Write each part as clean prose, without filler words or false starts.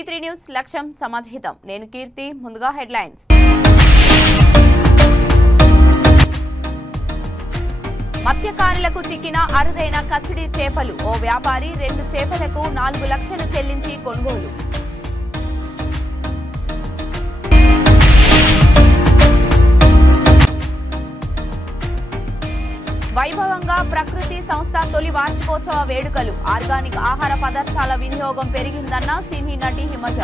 V3 news లక్ష్యం సమాజహితం. నేను కీర్తి. ముందుగా హెడ్లైన్స్. మత్స్యకారులకు చిక్కిన అరుదైన కచ్చిడి చేపలు. ఓ వ్యాపారి 2 చేపలకు 4 లక్షలు చెల్లించి కొనుగోలు. వైభవంగా ప్రకృతి సంస్థ తొలి వార్షికోత్సవ వేడుకలు. ఆర్గానిక్ ఆహార పదార్థాల వినియోగం పెరిగిందన్న సినీ నటి హిమజ.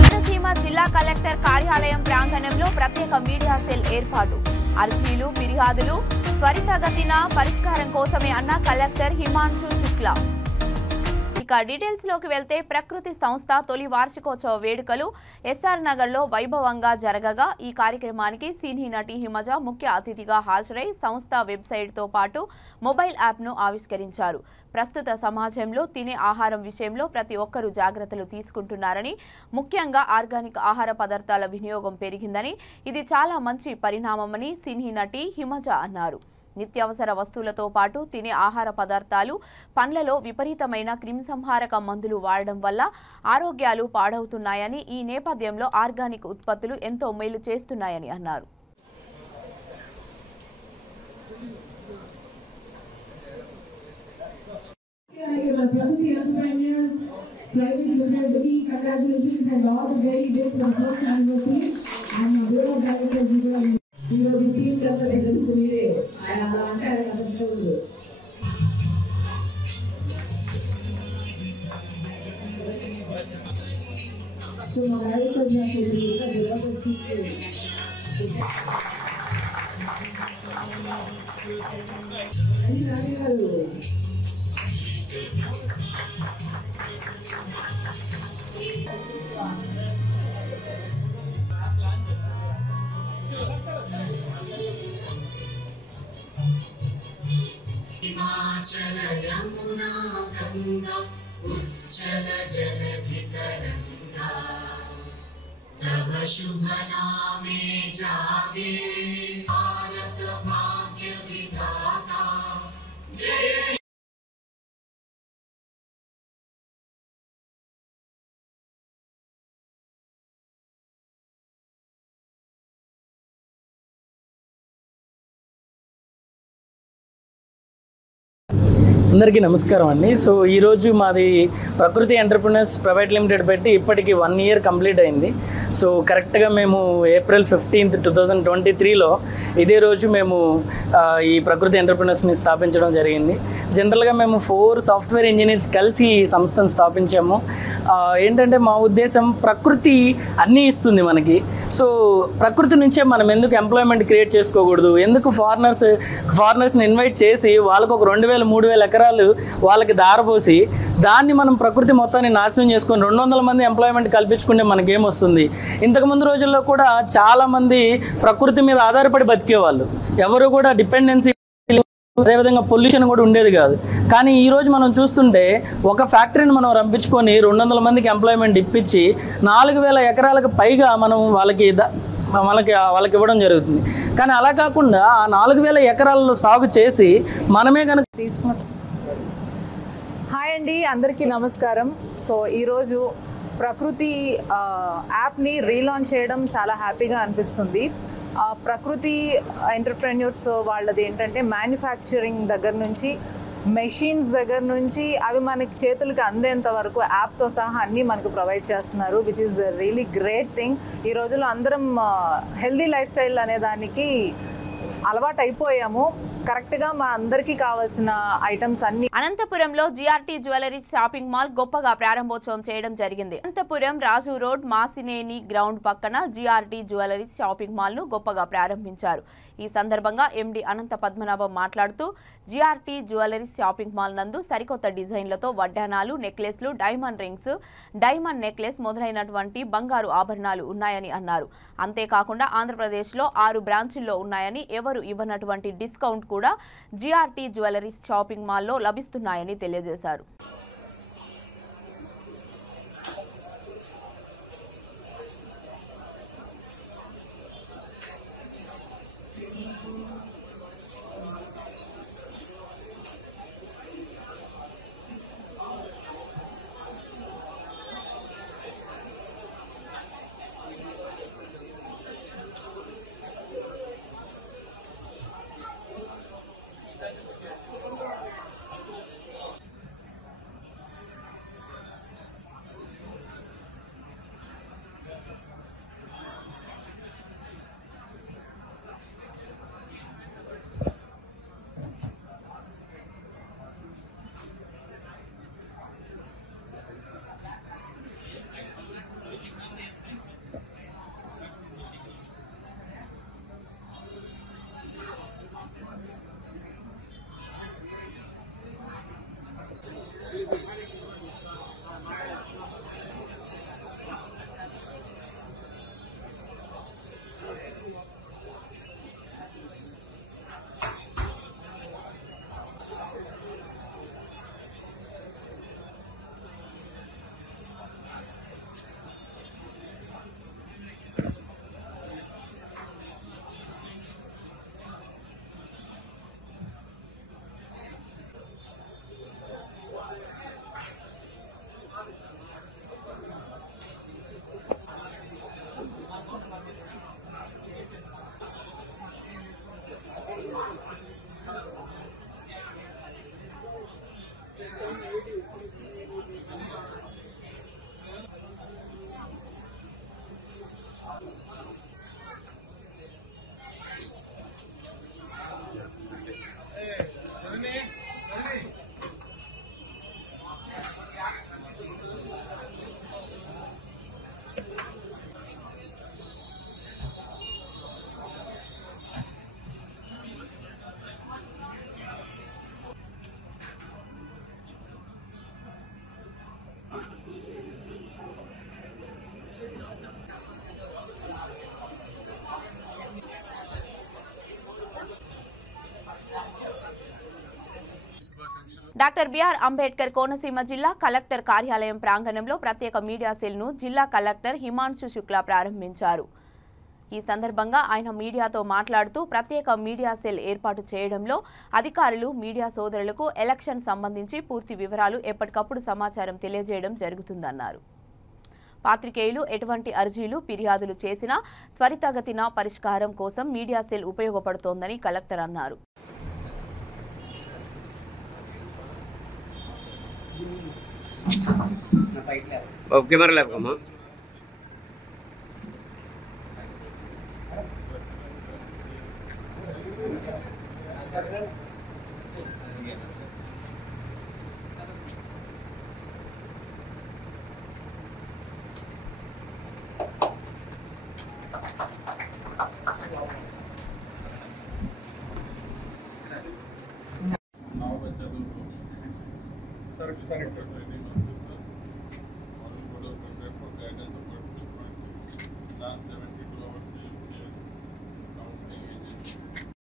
కోనసీమ జిల్లా కలెక్టర్ కార్యాలయం ప్రాంగణంలో ప్రత్యేక మీడియా సెల్ ఏర్పాటు. అర్జీలు ఫిర్యాదులు త్వరితగతిన పరిష్కారం కోసమే అన్న కలెక్టర్ హిమాంశు శుక్లా. ఇక డీటెయిల్స్ లోకి వెళ్తే ప్రకృతి సంస్థ తొలి వార్షికోత్సవ వేడుకలు ఎస్ఆర్ నగర్ లో వైభవంగా జరగగా ఈ కార్యక్రమానికి సినీ నటి హిమజ ముఖ్య అతిథిగా హాజరై సంస్థ వెబ్సైట్ తో పాటు మొబైల్ యాప్ ను ఆవిష్కరించారు. ప్రస్తుత సమాజంలో తినే ఆహారం విషయంలో ప్రతి ఒక్కరూ జాగ్రత్తలు తీసుకుంటున్నారని, ముఖ్యంగా ఆర్గానిక్ ఆహార పదార్థాల వినియోగం పెరిగిందని, ఇది చాలా మంచి పరిణామమని సినీ నటి హిమజ అన్నారు. నిత్యావసర వస్తువులతో పాటు తినే ఆహార పదార్థాలు, పండ్లలో విపరీతమైన క్రిమిసంహారక మందులు వాడడం వల్ల ఆరోగ్యాలు పాడవుతున్నాయని, ఈ నేపథ్యంలో ఆర్గానిక్ ఉత్పత్తులు ఎంతో మేలు చేస్తున్నాయని అన్నారు. हिमाचल यमुना गंगा उज्जल जलधितरंगा तव शुभ नामे जागे भारत भाग्य विधाता जय. అందరికీ నమస్కారం అండి. సో ఈరోజు మాది ప్రకృతి ఎంటర్ప్రినర్స్ ప్రైవేట్ లిమిటెడ్ పెట్టి ఇప్పటికి 1 ఇయర్ కంప్లీట్ అయింది. సో కరెక్ట్గా మేము April 15th, 2023లో ఇదే రోజు మేము ఈ ప్రకృతి ఎంటర్ప్రినర్స్ని స్థాపించడం జరిగింది. జనరల్గా మేము 4 సాఫ్ట్వేర్ ఇంజనీర్స్ కలిసి ఈ సంస్థను స్థాపించాము. ఏంటంటే మా ఉద్దేశం ప్రకృతి అన్నీ ఇస్తుంది మనకి. సో ప్రకృతి నుంచే మనం ఎందుకు ఎంప్లాయ్మెంట్ క్రియేట్ చేసుకోకూడదు, ఎందుకు ఫారినర్స్ని ఇన్వైట్ చేసి వాళ్ళకు ఒక 2000-3000 ఎకరాలు వాళ్ళకి దారపోసి దాన్ని మనం ప్రకృతి మొత్తాన్ని నాశనం చేసుకొని 200 మంది ఎంప్లాయ్మెంట్ కల్పించుకుంటే మనకేమొస్తుంది. ఇంతకుముందు రోజుల్లో కూడా చాలామంది ప్రకృతి మీద ఆధారపడి బతికేవాళ్ళు, ఎవరు కూడా డిపెండెన్సీ, అదేవిధంగా పొల్యూషన్ కూడా ఉండేది కాదు. కానీ ఈరోజు మనం చూస్తుంటే ఒక ఫ్యాక్టరీని మనం రంపించుకొని 200 మందికి ఎంప్లాయ్మెంట్ ఇప్పించి 4000 ఎకరాలకు పైగా మనం వాళ్ళకి ఇవ్వడం జరుగుతుంది. కానీ అలా కాకుండా ఆ 4000 ఎకరాల్లో సాగు చేసి మనమే కనుక తీసుకుంటాం. హాయ్ అండి, అందరికీ నమస్కారం. సో ఈరోజు ప్రకృతి యాప్ని రీలాంచ్ చేయడం చాలా హ్యాపీగా అనిపిస్తుంది. ప్రకృతి ఎంటర్ప్రెన్యూర్స్ వాళ్ళది ఏంటంటే మ్యానుఫ్యాక్చరింగ్ దగ్గర నుంచి, మెషిన్స్ దగ్గర నుంచి అవి మనకి చేతులకి అందేంత వరకు యాప్తో సహా అన్నీ మనకు ప్రొవైడ్ చేస్తున్నారు, which is really great thing. ఈ రోజుల్లో అందరం హెల్దీ లైఫ్ స్టైల్ అనే దానికి అలవాటు అయిపోయాము. కరెక్ట్గా మా అందరికీ కావాల్సిన ఐటమ్స్ అన్ని. అనంతపురంలో జిఆర్టీ జ్యువెలరీ షాపింగ్ మాల్ గొప్పగా ప్రారంభోత్సవం చేయడం జరిగింది. అనంతపురం రాజు రోడ్ మాసినేని గ్రౌండ్ పక్కన జిఆర్టీ జ్యువెలరీ షాపింగ్ మాల్ ను గొప్పగా ప్రారంభించారు. ఈ సందర్భంగా ఎండి అనంత పద్మనాభం మాట్లాడుతూ జిఆర్టీ జ్యువెలరీ షాపింగ్ మాల్ నందు సరికొత్త డిజైన్లతో వడ్డానాలు, నెక్లెస్లు, డైమండ్ రింగ్స్, డైమండ్ నెక్లెస్ మొదలైనటువంటి బంగారు ఆభరణాలు ఉన్నాయని అన్నారు. అంతేకాకుండా ఆంధ్రప్రదేశ్లో 6 బ్రాంచుల్లో ఉన్నాయని, ఎవరు ఇవ్వనటువంటి డిస్కౌంట్ కూడా జిఆర్టీ జ్యువెలరీ షాపింగ్ మాల్లో లభిస్తున్నాయని తెలియజేశారు. డాక్టర్ బిఆర్ అంబేద్కర్ కోనసీమ జిల్లా కలెక్టర్ కార్యాలయం ప్రాంగణంలో ప్రత్యేక మీడియా సెల్ ను జిల్లా కలెక్టర్ హిమాంశు శుక్లా ప్రారంభించారు. ఈ సందర్భంగా ఆయన మీడియాతో మాట్లాడుతూ ప్రత్యేక మీడియా సెల్ ఏర్పాటు చేయడంలో అధికారులు మీడియా సోదరులకు ఎలక్షన్ సంబంధించి పూర్తి వివరాలు ఎప్పటికప్పుడు సమాచారం తెలియజేయడం జరుగుతుందన్నారు. పాత్రికేయులు ఎటువంటి అర్జీలు ఫిర్యాదులు చేసినా త్వరితగతిన పరిష్కారం కోసం మీడియా సెల్ ఉపయోగపడుతోందని కలెక్టర్ అన్నారు. కెమెరా లేకమ్మా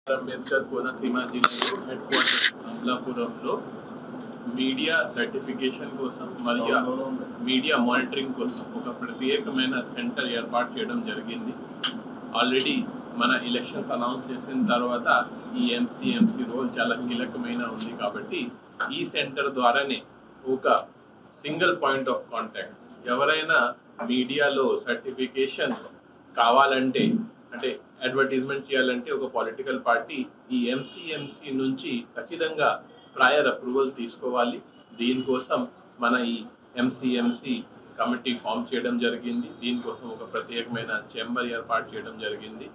అంబేద్కర్ కోనసీమ జిల్లా హెడ్ క్వార్టర్స్ అమలాపురంలో మీడియా సర్టిఫికేషన్ కోసం మరియు మీడియా మానిటరింగ్ కోసం ఒక ప్రత్యేకమైన సెంటర్ ఏర్పాటు చేయడం జరిగింది. ఆల్రెడీ మన ఎలక్షన్స్ అనౌన్స్ చేసిన తర్వాత ఈ ఎంసీ రోల్ చాలా కీలకమైన ఉంది కాబట్టి ఈ సెంటర్ ద్వారానే ఒక సింగిల్ పాయింట్ ఆఫ్ కాంటాక్ట్ ఎవరైనా మీడియాలో సర్టిఫికేషన్ కావాలంటే అంటే అడ్వర్టైజ్మెంట్ చేయాలంటే ఒక పొలిటికల్ పార్టీ ఈ ఎంసీ నుంచి ఖచ్చితంగా ప్రయర్ అప్రూవల్ తీసుకోవాలి. దీనికోసం మన ఈ ఎంసీ కమిటీ ఫామ్ చేయడం జరిగింది. దీనికోసం ఒక ప్రత్యేకమైన చేంబర్ ఏర్పాటు చేయడం జరిగింది.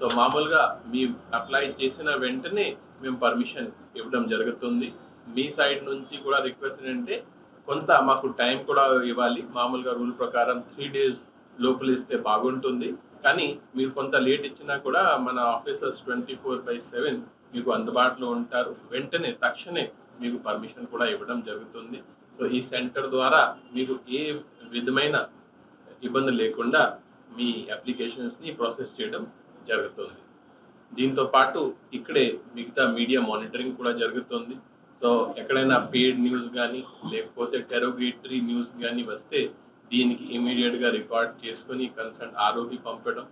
సో మామూలుగా మీ అప్లై చేసిన వెంటనే మేము పర్మిషన్ ఇవ్వడం జరుగుతుంది. మీ సైడ్ నుంచి కూడా రిక్వెస్ట్ ఏంటంటే కొంత మాకు టైం కూడా ఇవ్వాలి. మామూలుగా రూల్ ప్రకారం 3 days లోపల ఇస్తే బాగుంటుంది. కానీ మీరు కొంత లేట్ ఇచ్చినా కూడా మన ఆఫీసర్స్ 24/7 మీకు అందుబాటులో ఉంటారు. వెంటనే తక్షణమే మీకు పర్మిషన్ కూడా ఇవ్వడం జరుగుతుంది. సో ఈ సెంటర్ ద్వారా మీకు ఏ విధమైన ఇబ్బంది లేకుండా మీ అప్లికేషన్స్ని ప్రాసెస్ చేయడం జరుగుతుంది. దీంతో పాటు ఇక్కడే మిగతా మీడియా మానిటరింగ్ కూడా జరుగుతుంది. సో ఎక్కడైనా పెయిడ్ న్యూస్ కానీ లేకపోతే డెరోగేటరీ న్యూస్ కానీ వస్తే దీనికి ఇమీడియట్గా రికార్డ్ చేసుకుని కన్సర్న్ ఆర్ఓకి పంపడం.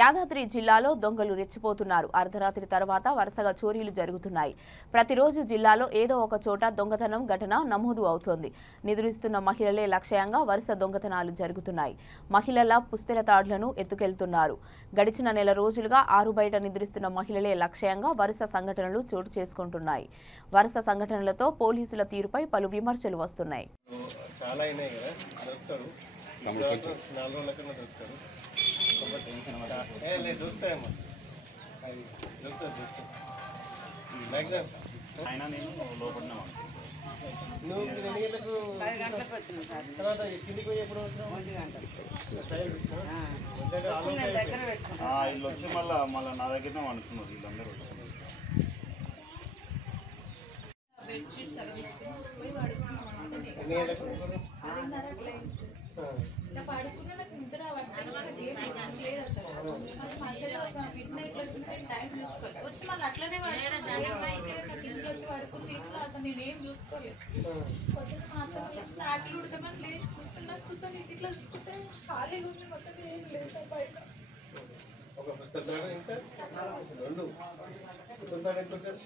యాదాద్రి జిల్లాలో దొంగలు రెచ్చిపోతున్నారు. అర్ధరాత్రి తర్వాత వరుసగా చోరీలు జరుగుతున్నాయి. ప్రతిరోజు జిల్లాలో ఏదో ఒక చోట దొంగతనం ఘటన నమోదు అవుతోంది. నిద్రిస్తున్న మహిళలే లక్ష్యంగా వరుస దొంగతనాలు జరుగుతున్నాయి. మహిళల పుస్తెల తాడ్లను ఎత్తుకెళ్తున్నారు. గడిచిన నెల రోజులుగా ఆరు బయట నిద్రిస్తున్న మహిళలే లక్ష్యంగా వరుస సంఘటనలు చోటు చేసుకుంటున్నాయి. వరుస సంఘటనలతో పోలీసుల తీరుపై పలు విమర్శలు వస్తున్నాయి. దొరుకుతాయమ్మా అయినా నేను లోపడినా నువ్వు 2 గంటలకు 10 గంటలకు వచ్చింది సార్. తర్వాత కిందికి పోయి ఎప్పుడు వీళ్ళు వచ్చి మళ్ళీ నా దగ్గరనే అనుకున్నారు. వీళ్ళందరూ వచ్చి బెడ్షీట్ సర్వీస్ పోయి వాడు ఎన్ని గంటలకు ఒక పుస్తకం ఇంకా 2 పుస్తకాలు ఎంత ఉంటాయి?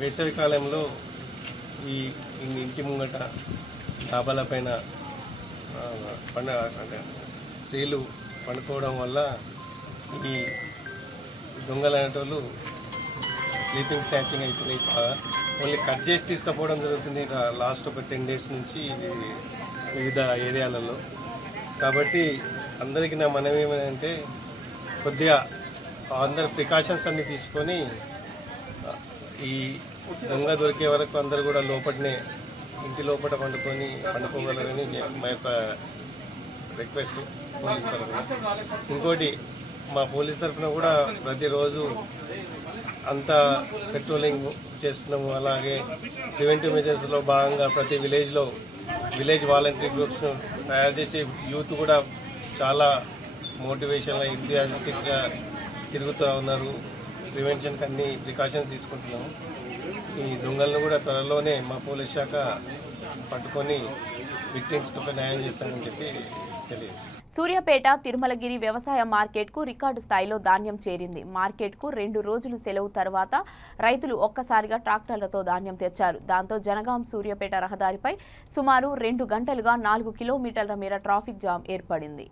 వేసవి కాలంలో ఈ ఇంటి ముంగట డాబాల పైన స్త్రీలు పండుకోవడం వల్ల ఈ దొంగలు అనేటోళ్ళు స్లీపింగ్ స్నాచింగ్ అవుతున్నాయి. ఓన్లీ కట్ చేసి తీసుకుపోవడం జరుగుతుంది లాస్ట్ ఒక 10 days నుంచి వివిధ ఏరియాలలో. కాబట్టి అందరికీ నా మనవి ఏమంటే కొద్దిగా అందరు ప్రికాషన్స్ అన్నీ తీసుకొని ఈ దొంగ దొరికే వరకు అందరు కూడా లోపలనే ఇంటి లోపల పండుకోగలరని మా యొక్క రిక్వెస్ట్ పోలీస్ తరఫున. ఇంకోటి మా పోలీస్ తరఫున కూడా ప్రతిరోజు అంతా పెట్రోలింగ్ చేస్తున్నాము. అలాగే ప్రివెంటివ్ మెజర్స్లో భాగంగా ప్రతి విలేజ్ వాలంటరీ గ్రూప్స్ను తయారు చేసి యూత్ కూడా చాలా మోటివేషన్గా ఎంతూజియాస్టిక్గా తిరుగుతూ ఉన్నారు. ప్రివెన్షన్కి అన్ని ప్రికాషన్స్ తీసుకుంటున్నాము. ఈ దొంగలను కూడా త్వరలోనే మా పోలీస్ శాఖ పట్టుకొని విక్టిమ్స్కి ఒక న్యాయం చేస్తామని చెప్పి తెలియజేస్తాం. సూర్యాపేట తిరుమలగిరి వ్యవసాయ మార్కెట్కు రికార్డు స్థాయిలో ధాన్యం చేరింది. మార్కెట్కు 2 రోజులు సెలవు తర్వాత రైతులు ఒక్కసారిగా ట్రాక్టర్లతో ధాన్యం తెచ్చారు. దాంతో జనగాం సూర్యాపేట రహదారిపై సుమారు 2 గంటలుగా 4 కిలోమీటర్ల మేర ట్రాఫిక్ జామ్ ఏర్పడింది.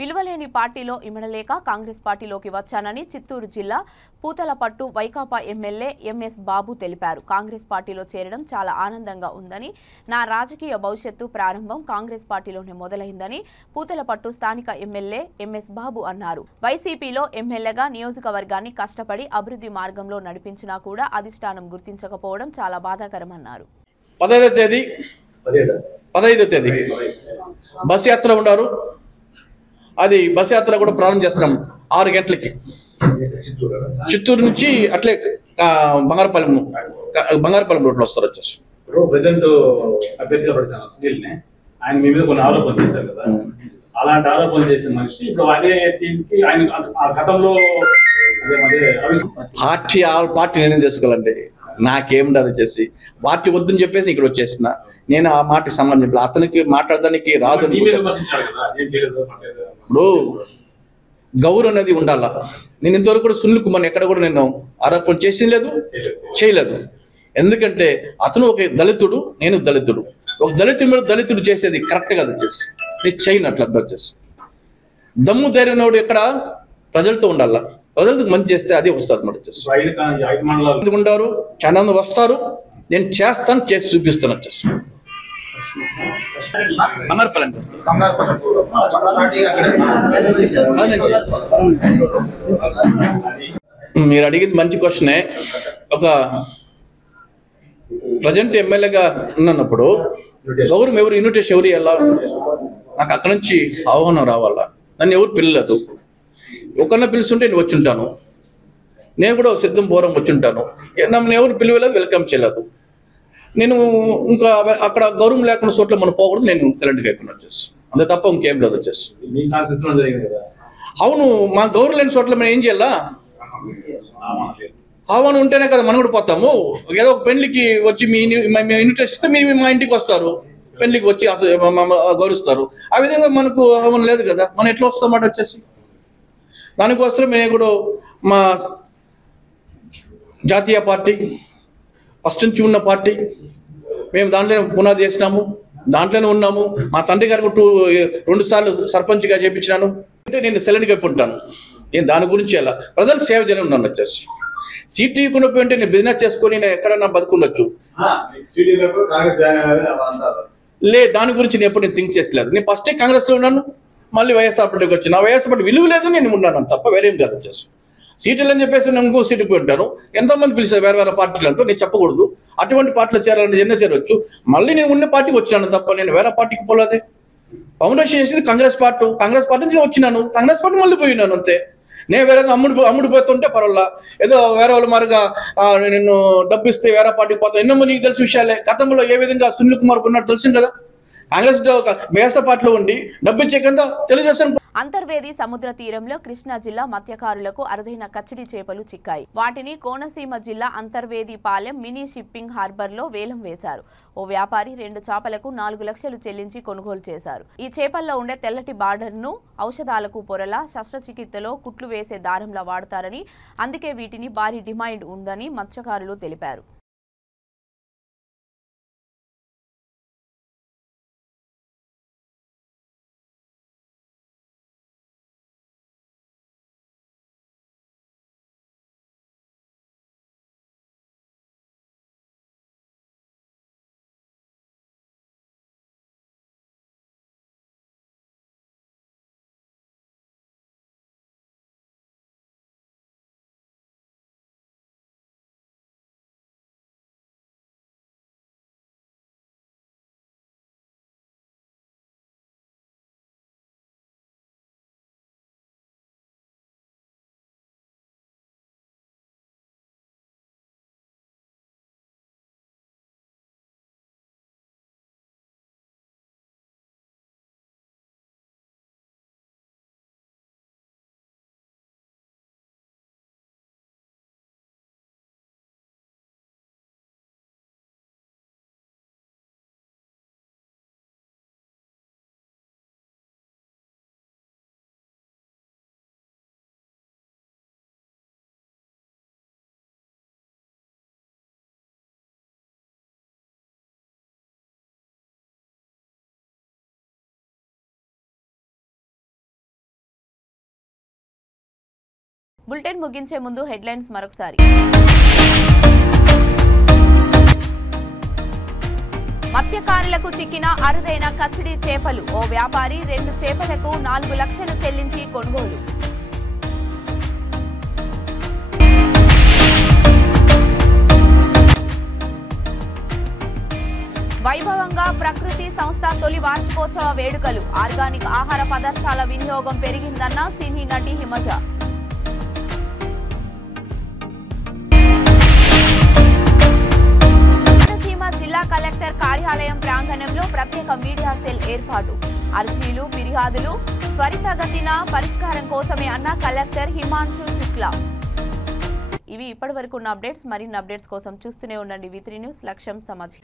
విలువలేని పార్టీలో ఇమడలేక కాంగ్రెస్ పార్టీలోకి వచ్చానని చిత్తూరు జిల్లా పూతలపట్టు వైకాపా ఎమ్మెల్యే ఎంఎస్ బాబు తెలిపారు. కాంగ్రెస్ పార్టీలో చేరడం చాలా ఆనందంగా ఉందని, నా రాజకీయ భవిష్యత్తు ప్రారంభం కాంగ్రెస్ పార్టీలోనే మొదలైందని పూతలపట్టు స్థానిక ఎమ్మెల్యే ఎంఎస్ బాబు అన్నారు. వైసీపీలో ఎమ్మెల్యేగా నియోజకవర్గాన్ని కష్టపడి అభివృద్ధి మార్గంలో నడిపించినా కూడా అధిష్టానం గుర్తించకపోవడం చాలా బాధాకరమన్నారు. 15వ తేదీ బస్ యాత్ర ఉన్నారు. అది బస్ యాత్ర కూడా ప్రారంభం చేస్తున్నాం 6 గంటలకి. చిత్తూరు నుంచి అట్లే బంగారపాలెం రోడ్లో వస్తారు వచ్చేసి ప్రెసెంట్ అభ్యర్థిగా పడుతున్న సునీల్ని ఆయన మీ మీద కొన్ని ఆరోపణలు చేశారు కదా, అలాంటి ఆరోపణలు చేసిన మనిషి ఇప్పుడు అదే టీంకి ఆయన ఆ గతంలో పార్టీ నిర్ణయం చేసుకోవాలండి. నాకేముండదు చేసి పార్టీ వద్దని చెప్పేసి ఇక్కడ వచ్చేసిన నేను ఆ మాటకి సంబంధం చెప్పలేదు. అతనికి మాట్లాడడానికి రాదు. ఇప్పుడు గౌరవం అనేది ఉండాలా. నేను ఇంతవరకు కూడా సునీల్ కుమార్ ఎక్కడ కూడా నేను ఆరోపణ చేసింది లేదు, చేయలేదు. ఎందుకంటే అతను ఒక దళితుడు, నేను దళితుడు. ఒక దళితుడి మీద దళితుడు చేసేది కరెక్ట్ కాదు వచ్చేసి నేను చేయనట్లు అర్థం వచ్చేసి. దమ్ము ధైర్యం ఎక్కడ ప్రజలతో ఉండాలా, ప్రజలకు మంచి చేస్తే అదే వస్తారు. మరి వచ్చేసి ఉంటారు, చాలా మంది వస్తారు, నేను చేస్తాను, చేసి చూపిస్తాను వచ్చేసి. మీరు అడిగింది మంచి క్వశ్చనే. ఒక ప్రజెంట్ ఎమ్మెల్యేగా ఉన్నప్పుడు గౌరవం ఎవరు ఇన్విటేషన్ ఎవరు ఎలా నాకు అక్కడి నుంచి ఆహ్వానం రావాలా, నన్ను ఎవరు పిల్లలేదు. ఒకరిని పిలుస్తుంటే నేను వచ్చి ఉంటాను, నేను కూడా సిద్ధం పూర్వం వచ్చి ఉంటాను. నన్ను ఎవరు పిలువలేదు, వెల్కమ్ చేయలేదు. నేను ఇంకా అక్కడ గౌరవం లేకుండా చోట్ల మనం పోకూడదు, నేను తెలంటిగా అయిపోయినా వచ్చేసి అంతే తప్ప ఇంకేం లేదు వచ్చేసి. అవును, మా గౌరవం లేని చోట్ల మనం ఏం చేయాలా? ఆహ్వానం ఉంటేనే కదా మనం కూడా పోతాము. ఏదో ఒక పెళ్లికి వచ్చి మీ ఇన్విటేషన్ ఇస్తే మీరు మా ఇంటికి వస్తారు, పెళ్లికి వచ్చి గౌరవిస్తారు. ఆ విధంగా మనకు ఆహ్వానం లేదు కదా, మనం ఎట్లా వస్తామాట వచ్చేసి. దానికోసం మేము కూడా మా జాతీయ పార్టీ ఫస్ట్ నుంచి ఉన్న పార్టీ, మేము దాంట్లోనే పునాది చేసినాము, దాంట్లోనే ఉన్నాము. మా తండ్రి గారికి 2 సార్లు సర్పంచ్గా చేయించినాను. అంటే నేను సెలెంట్గా ఉంటాను. నేను దాని గురించి ఎలా ప్రజలు సేవ చేయడం ఉన్నాను వచ్చేసి. సీట్ ఇవ్వకుండా పోయింటే నేను బిజినెస్ చేసుకొని నేను ఎక్కడన్నా బతుకుండొచ్చు. దాని గురించి నేను ఎప్పుడు థింక్ చేసలేదు. నేను ఫస్టే కాంగ్రెస్లో ఉన్నాను, మళ్ళీ వైఎస్ఆర్ పార్టీకి వచ్చి నా వైఎస్ఆర్ పార్టీ విలువ లేదు, నేను ఉన్నాను తప్ప వేరేం కాదు వచ్చేసి. సీట్లు అని చెప్పేసి నేను ఇంకో సీటుకి పోయి ఉంటాను. ఎంతమంది పిలిచారు వేరే వేరే పార్టీలతో, నేను చెప్పకూడదు. అటువంటి పార్టీలో చేరాలని ఎన్నో చేరవచ్చు. మళ్ళీ నేను ఉన్న పార్టీకి వచ్చినాను తప్ప నేను వేరే పార్టీకి పోలేదే. ఫౌండేషన్ చేసింది కాంగ్రెస్ పార్టీ నుంచి వచ్చినాను, కాంగ్రెస్ పార్టీ మళ్ళీ పోయినాను అంతే. నేను వేరే అమ్ముడిపోతుంటే పర్వాలా, ఏదో వేరే వాళ్ళు మరిగా నేను డబ్బు ఇస్తే వేరే పార్టీకి పోతాను. ఎన్నో నీకు తెలిసిన విషయాలే. గతంలో ఏ విధంగా సునీల్ కుమార్ ఉన్నాడు తెలుసు కదా. కాంగ్రెస్ బీఎస్ఆర్ పార్టీలో ఉండి డబ్బు ఇచ్చే కింద తెలుగుదేశం. అంతర్వేది సముద్ర తీరంలో కృష్ణా జిల్లా మత్స్యకారులకు అరుదైన కచ్చడి చేపలు చిక్కాయి. వాటిని కోనసీమ జిల్లా Antarvedi Palem mini shipping harbour లో వేలం వేశారు. ఓ వ్యాపారి 2 చేపలకు 4 లక్షలు చెల్లించి కొనుగోలు చేశారు. ఈ చేపల్లో ఉండే తెల్లటి బార్డర్ ను ఔషధాలకు పొరలా, శస్త్రచికిత్సలో కుట్లు వేసే దారంలా వాడతారని, అందుకే వీటిని భారీ డిమాండ్ ఉందని మత్స్యకారులు తెలిపారు. బులెటిన్ ముగించే ముందు హెడ్లైన్స్ మరొకసారి. మత్స్యకారులకు చిక్కిన అరుదైన కచ్చడి చేపలు. ఓ వ్యాపారి 2 చేపలకు 4 లక్షలు చెల్లించి కొనుగోలు. వైభవంగా ప్రకృతి సంస్థ తొలి వార్షికోత్సవ వేడుకలు. ఆర్గానిక్ ఆహార పదార్థాల వినియోగం పెరిగిందన్న సినీ నటి హిమజ. కోనసీమ జిల్లా కలెక్టర్ కార్యాలయం ప్రాంగణంలో ప్రత్యేక మీడియా సెల్ ఏర్పాటు. అర్జీలు ఫిర్యాదులు త్వరితగతిన పరిష్కారం కోసమే అన్న కలెక్టర్ హిమాంశు శుక్లా. ఇవి ఇప్పటివరకు ఉన్న అప్డేట్స్. మరిన్ని అప్డేట్స్ కోసం చూస్తూనే ఉండండి V3 న్యూస్. లక్ష్యం సమాజం.